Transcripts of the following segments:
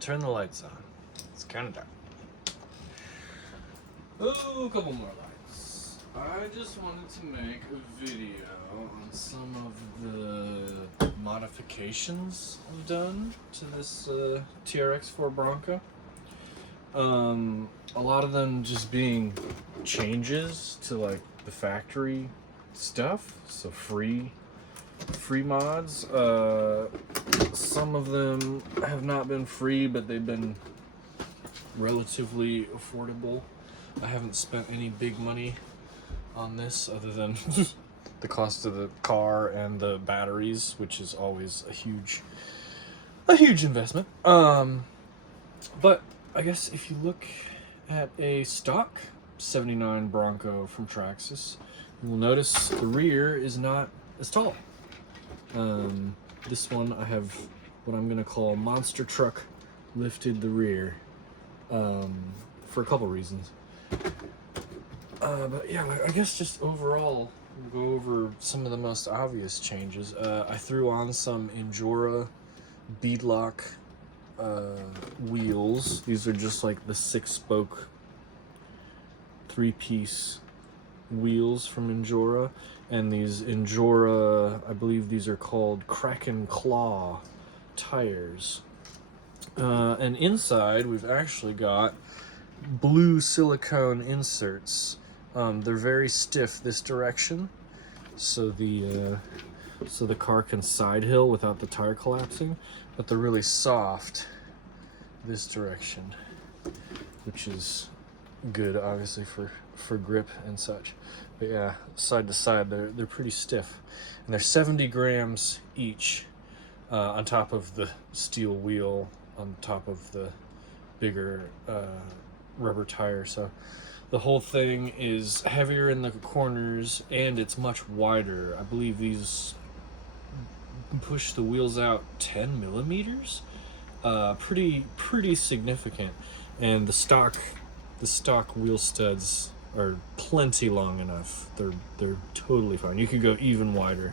turn the lights on. It's kind of dark. Oh, a couple more lights. I just wanted to make a video on some of the modifications I've done to this TRX-4 Bronco. A lot of them just being changes to like the factory stuff, so free mods. Some of them have not been free, but they've been relatively affordable. I haven't spent any big money on this other than the cost of the car and the batteries, which is always a huge investment. But I guess if you look at a stock 79 Bronco from Traxxas, you will notice the rear is not as tall. This one I have what I'm gonna call monster truck lifted the rear for a couple reasons. But yeah, I guess just overall, we'll go over some of the most obvious changes. I threw on some Injora beadlock wheels. These are just like the 6-spoke 3-piece wheels from Injora, and these Injora, I believe these are called Kraken Claw tires. And inside we've actually got blue silicone inserts. They're very stiff this direction, so the car can side hill without the tire collapsing, but they're really soft this direction, which is good obviously for grip and such. But yeah, side to side they're pretty stiff, and they're 70 grams each on top of the steel wheel on top of the bigger rubber tire. So the whole thing is heavier in the corners and it's much wider. I believe these push the wheels out 10 millimeters. Pretty significant. And the stock wheel studs are plenty long enough. They're totally fine. You could go even wider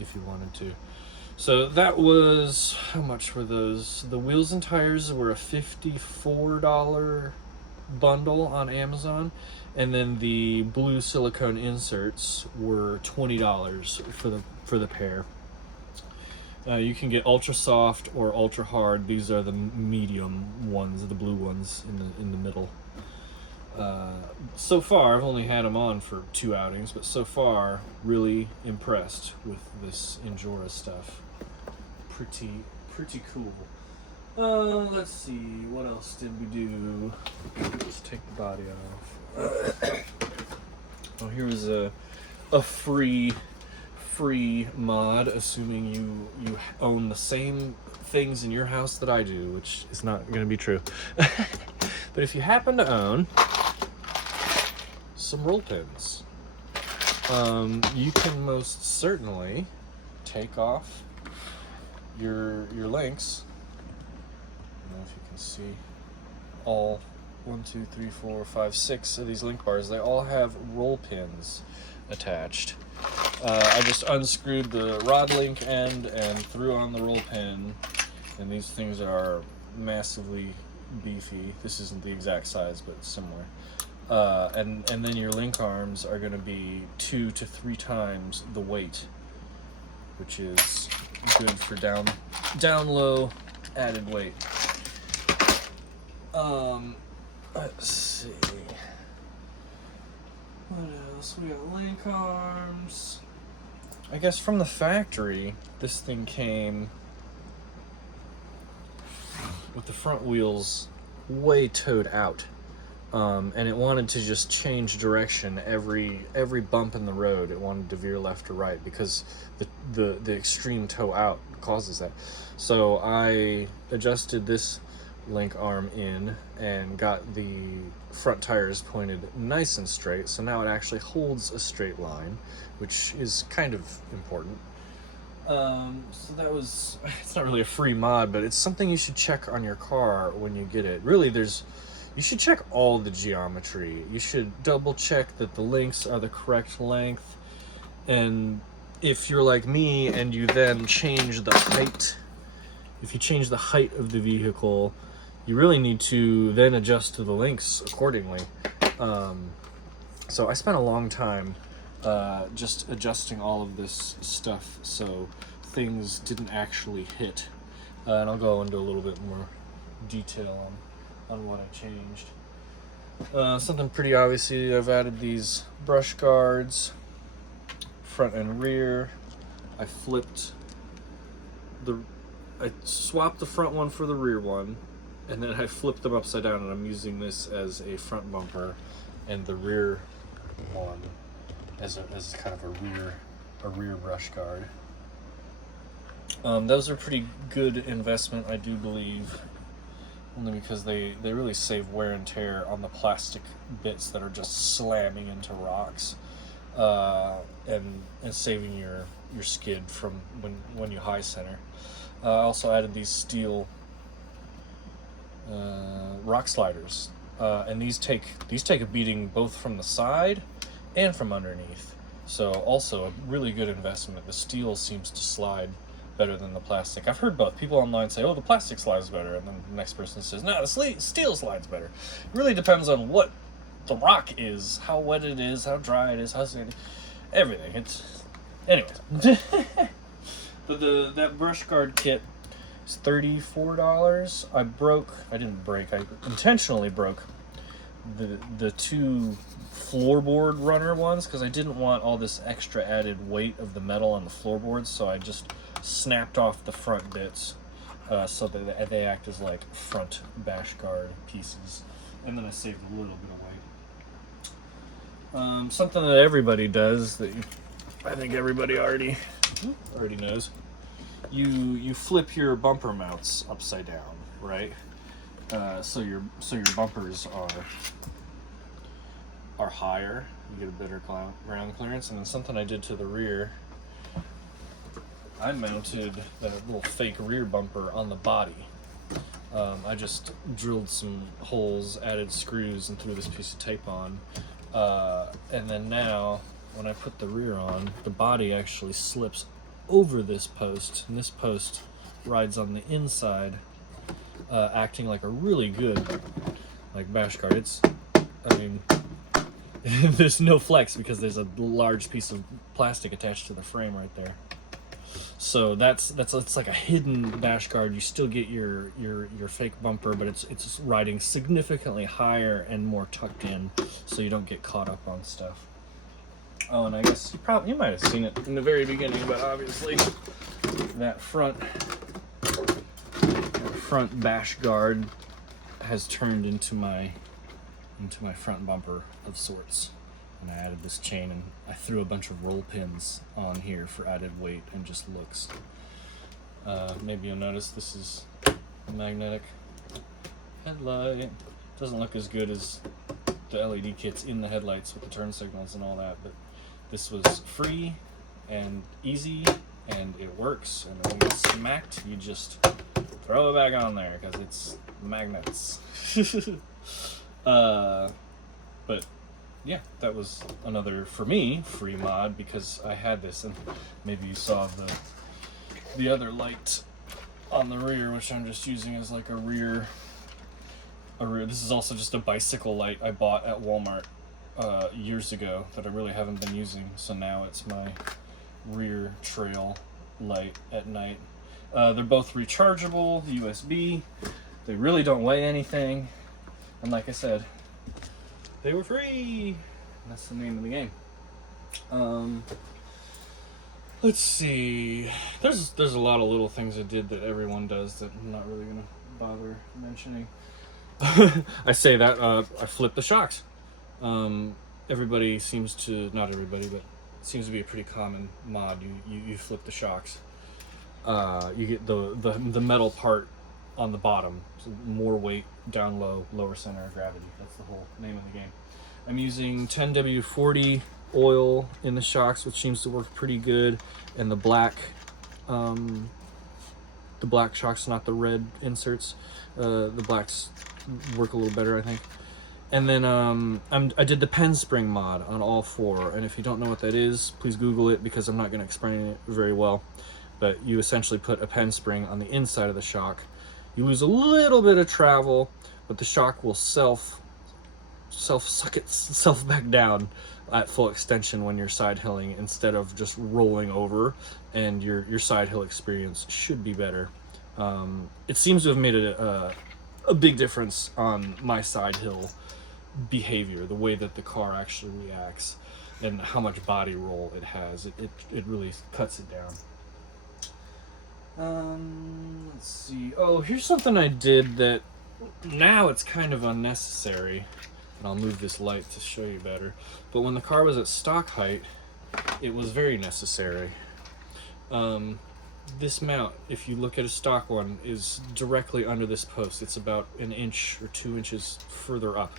if you wanted to. So that was, how much were those? The wheels and tires were a $54 bundle on Amazon, and then the blue silicone inserts were $20 for the pair. You can get ultra soft or ultra hard. These are the medium ones, the blue ones in the middle. So far, I've only had them on for 2 outings, but so far, really impressed with this Injora stuff. Pretty cool. Let's see, what else did we do? Let's take the body off. Oh, here was a free mod, assuming you own the same things in your house that I do, which is not going to be true. But if you happen to own some roll pins, you can most certainly take off your links. I don't know if you can see all 1, 2, 3, 4, 5, 6 of these link bars. They all have roll pins attached. I just unscrewed the rod link end and threw on the roll pin, and these things are massively beefy. This isn't the exact size, but similar. And then your link arms are going to be 2 to 3 times the weight, which is good for down low added weight. Let's see. What else? We got link arms. I guess from the factory, this thing came with the front wheels way towed out. And it wanted to just change direction every bump in the road. It wanted to veer left or right because the extreme toe out causes that. So I adjusted this link arm in and got the front tires pointed nice and straight, so now it actually holds a straight line, which is kind of important. So that was, it's not really a free mod, but it's something you should check on your car when you get it. Really, you should check all the geometry. You should double check that the links are the correct length, and if you're like me and you then change the height if you change the height of the vehicle, you really need to then adjust to the links accordingly. So I spent a long time just adjusting all of this stuff so things didn't actually hit. And I'll go into a little bit more detail on what I changed. Something pretty obviously, I've added these brush guards, front and rear. I swapped the front one for the rear one, and then I flipped them upside down, and I'm using this as a front bumper and the rear one as kind of a rear brush guard. Those are pretty good investment, I do believe, only because they really save wear and tear on the plastic bits that are just slamming into rocks, and saving your skid from when you high center. I also added these steel rock sliders, and these take a beating both from the side and from underneath. So also a really good investment. The steel seems to slide better than the plastic. I've heard both. People online say, oh, the plastic slides better, and then the next person says, no, the steel slides better. It really depends on what the rock is, how wet it is, how dry it is, how sandy, everything. Anyways. But that brush guard kit is $34. I intentionally broke the two floorboard runner ones because I didn't want all this extra added weight of the metal on the floorboards, so I just snapped off the front bits so that they act as like front bash guard pieces, and then I saved a little bit of weight. Something that everybody does that I think everybody already knows. You flip your bumper mounts upside down, right? So your bumpers are higher. You get a better ground clearance. And then something I did to the rear, I mounted that little fake rear bumper on the body. I just drilled some holes, added screws, and threw this piece of tape on. And then now, when I put the rear on, the body actually slips over this post, and this post rides on the inside, acting like a really good bash guard. There's no flex because there's a large piece of plastic attached to the frame right there. So it's like a hidden bash guard. You still get your fake bumper, but it's riding significantly higher and more tucked in, so you don't get caught up on stuff. Oh, and I guess you might have seen it in the very beginning, but obviously that front bash guard has turned into my front bumper of sorts. And I added this chain, and I threw a bunch of roll pins on here for added weight and just looks. Maybe you'll notice this is a magnetic headlight. Doesn't look as good as the LED kits in the headlights with the turn signals and all that, but this was free and easy, and it works. And when it's smacked, you just throw it back on there because it's magnets. But yeah, that was another, for me, free mod because I had this. And maybe you saw the other light on the rear, which I'm just using as like a rear. This is also just a bicycle light I bought at Walmart years ago that I really haven't been using, so now it's my rear trail light at night. They're both rechargeable, USB. They really don't weigh anything, and like I said, they were free. That's the name of the game. Let's see. There's a lot of little things I did that everyone does that I'm not really gonna bother mentioning. I say that I flipped the shocks. Everybody seems to, not everybody, but it seems to be a pretty common mod. You flip the shocks. You get the metal part on the bottom, so more weight, down low, lower center of gravity. That's the whole name of the game. I'm using 10W40 oil in the shocks, which seems to work pretty good, and the black shocks, not the red inserts. The blacks work a little better, I think. And then I did the pen spring mod on all four, and if you don't know what that is, please Google it because I'm not going to explain it very well. but you essentially put a pen spring on the inside of the shock. You lose a little bit of travel, but the shock will suck itself back down at full extension when you're side hilling, instead of just rolling over, and your side hill experience should be better. It seems to have made a big difference on my side hill behavior, the way that the car actually reacts and how much body roll it has. It really cuts it down. Let's see. Oh, here's something I did that now it's kind of unnecessary, and I'll move this light to show you better. But when the car was at stock height, it was very necessary. This mount, if you look at a stock one, is directly under this post. It's about 1 inch or 2 inches further up.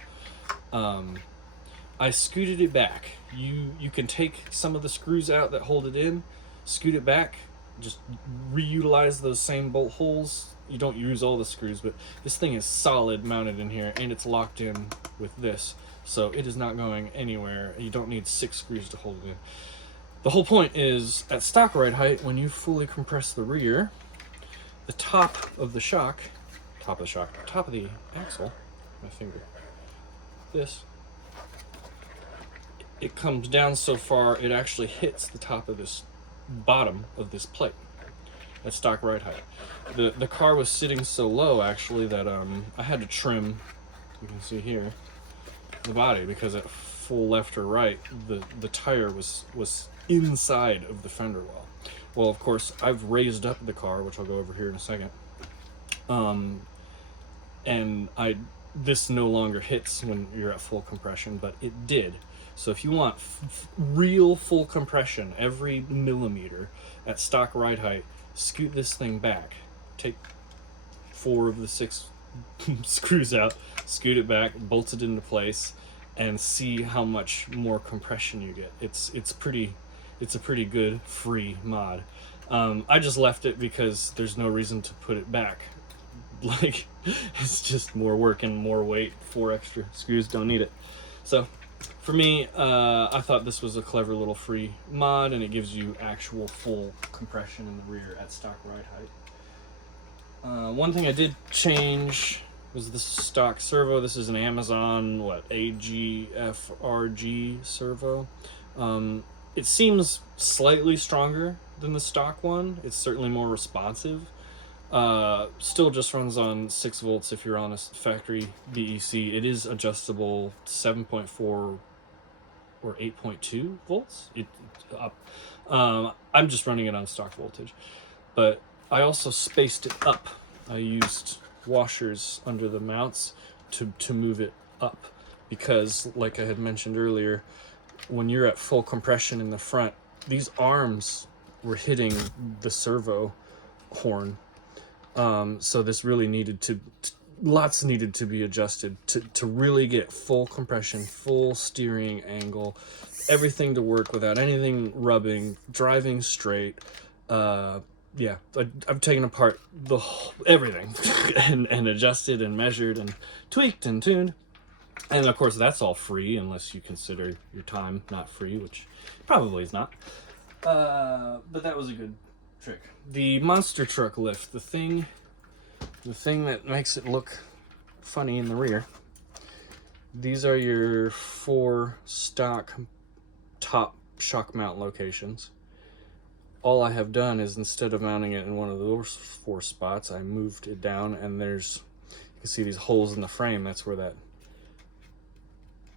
I scooted it back. You can take some of the screws out that hold it in, scoot it back, just reutilize those same bolt holes. You don't use all the screws, but this thing is solid mounted in here, and it's locked in with this, so it is not going anywhere. You don't need 6 screws to hold it in. The whole point is, at stock ride height, when you fully compress the rear, the top of the axle, my finger, it comes down so far it actually hits the top of this bottom of this plate at stock ride height. The car was sitting so low actually that I had to trim, you can see here, the body, because at full left or right the tire was inside of the fender well. Well, of course, I've raised up the car, which I'll go over here in a second, and this no longer hits when you're at full compression, but it did. So if you want real full compression every millimeter at stock ride height, scoot this thing back. Take 4 of the 6 screws out, scoot it back, bolt it into place, and see how much more compression you get. It's a pretty good free mod. I just left it because there's no reason to put it back. Like, it's just more work and more weight. 4 extra screws, don't need it. So for me, I thought this was a clever little free mod, and it gives you actual full compression in the rear at stock ride height. One thing I did change was the stock servo. This is an Amazon, AGFRG servo. It seems slightly stronger than the stock one. It's certainly more responsive. Still just runs on 6 volts if you're on a factory BEC. It is adjustable 7.4 or 8.2 volts. Up. I'm just running it on stock voltage. But I also spaced it up. I used washers under the mounts to move it up, because, like I had mentioned earlier, when you're at full compression in the front, these arms were hitting the servo horn. So this really needed lots needed to be adjusted to really get full compression, full steering angle, everything to work without anything rubbing, driving straight. Yeah, I've taken apart everything and adjusted and measured and tweaked and tuned. And of course that's all free, unless you consider your time not free, which probably is not. But that was a good trick. The monster truck lift, the thing that makes it look funny in the rear. These are your 4 stock top shock mount locations. All I have done is, instead of mounting it in one of those 4 spots, I moved it down, and you can see these holes in the frame. That's where that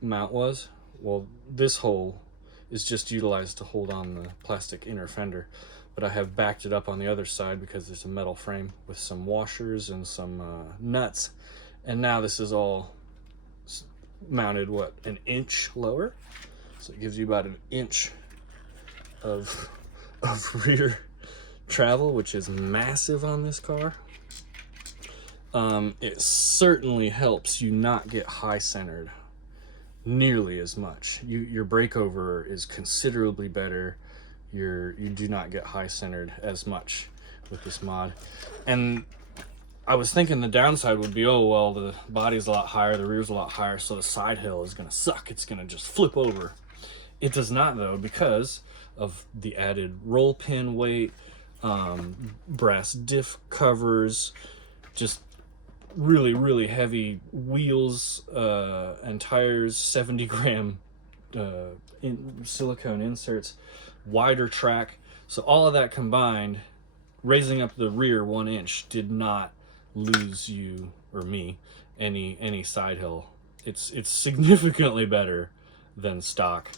mount was. Well, this hole is just utilized to hold on the plastic inner fender, but I have backed it up on the other side because there's a metal frame with some washers and some nuts, and now this is all mounted 1 inch lower, so it gives you about 1 inch of rear travel, which is massive on this car. It certainly helps you not get high centered nearly as much. Your breakover is considerably better. You do not get high centered as much with this mod. And I was thinking the downside would be, oh well, the body's a lot higher, the rear's a lot higher, so the side hill is gonna suck. It's gonna just flip over. It does not, though, because of the added roll pin weight, brass diff covers, just really heavy wheels and tires, 70-gram silicone inserts, wider track. So all of that combined, raising up the rear 1 inch, did not lose you or me any side hill. It's significantly better than stock.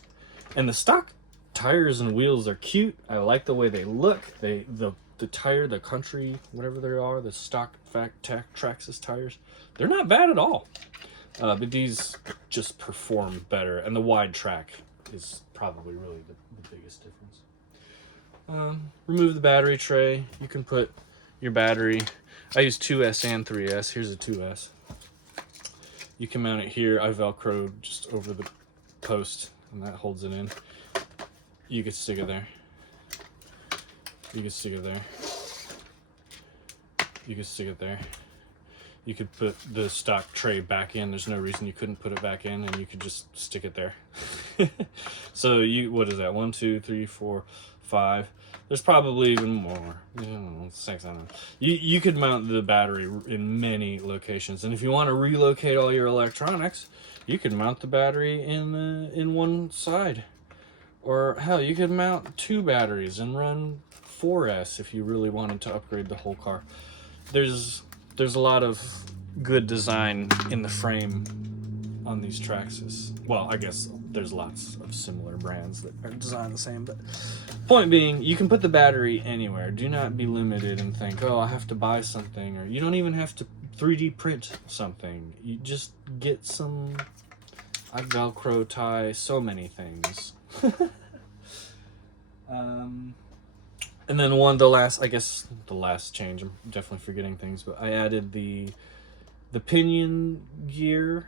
And the stock tires and wheels are cute. I like the way they look. The tire, the country, whatever they are, the stock Traxxas tires, they're not bad at all. But these just perform better, and the wide track is probably really the biggest difference. Remove the battery tray. You can put your battery. I use 2S and 3S. Here's a 2S. You can mount it here. I Velcroed just over the post, and that holds it in. You could stick it there. You could stick it there. You could stick it there. You could put the stock tray back in. There's no reason you couldn't put it back in, and you could just stick it there. So what is that? 1, 2, 3, 4, 5. There's probably even more. 6, I don't know. You could mount the battery in many locations, and if you want to relocate all your electronics, you could mount the battery in one side. Or hell, you could mount 2 batteries and run 4S if you really wanted to upgrade the whole car. There's a lot of good design in the frame on these Traxxas. Well, I guess there's lots of similar brands that are designed the same, but point being, you can put the battery anywhere. Do not be limited and think, oh, I have to buy something, or you don't even have to 3D print something. You just get some. I Velcro tie so many things. And then the last change, I'm definitely forgetting things, but I added the pinion gear,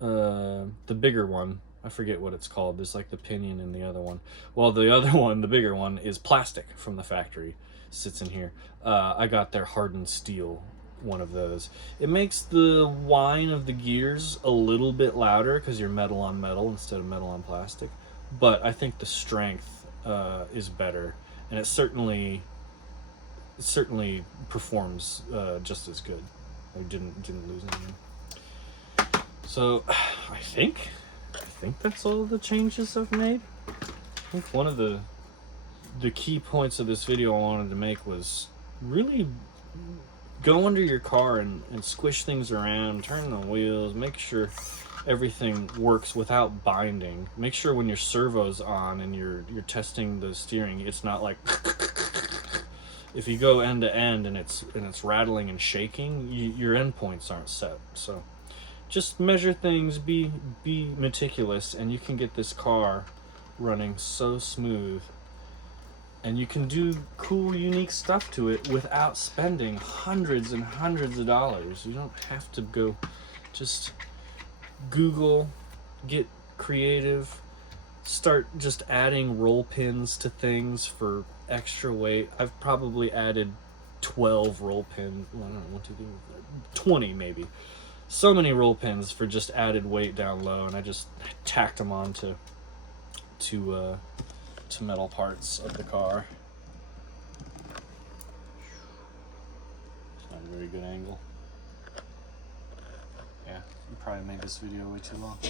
the bigger one. I forget what it's called. There's like the pinion in the other one. Well, the other one, the bigger one, is plastic from the factory. Sits in here. I got their hardened steel, one of those. It makes the whine of the gears a little bit louder because you're metal on metal instead of metal on plastic. But I think the strength is better, and it certainly performs just as good. I didn't lose anything. So I think that's all the changes I've made. I think one of the key points of this video I wanted to make was really go under your car and squish things around, turn the wheels, make sure everything works without binding. Make sure when your servo's on and you're testing the steering, it's not like if you go end to end and it's rattling and shaking, your endpoints aren't set. So just measure things, be meticulous, and you can get this car running so smooth. And you can do cool, unique stuff to it without spending hundreds and hundreds of dollars. You don't have to go. Just Google, get creative, start just adding roll pins to things for extra weight. I've probably added 12 roll pins. Well, I don't know, 1, 2, 3, 20 maybe. So many roll pins for just added weight down low, and I just tacked them on to metal parts of the car. It's not a very good angle. Yeah, you probably made this video way too long. Do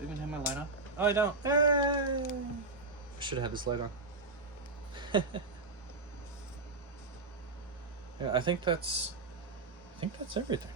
I even have my light on? Oh, I don't. Hey! I should have had this light on. Yeah, I think that's everything.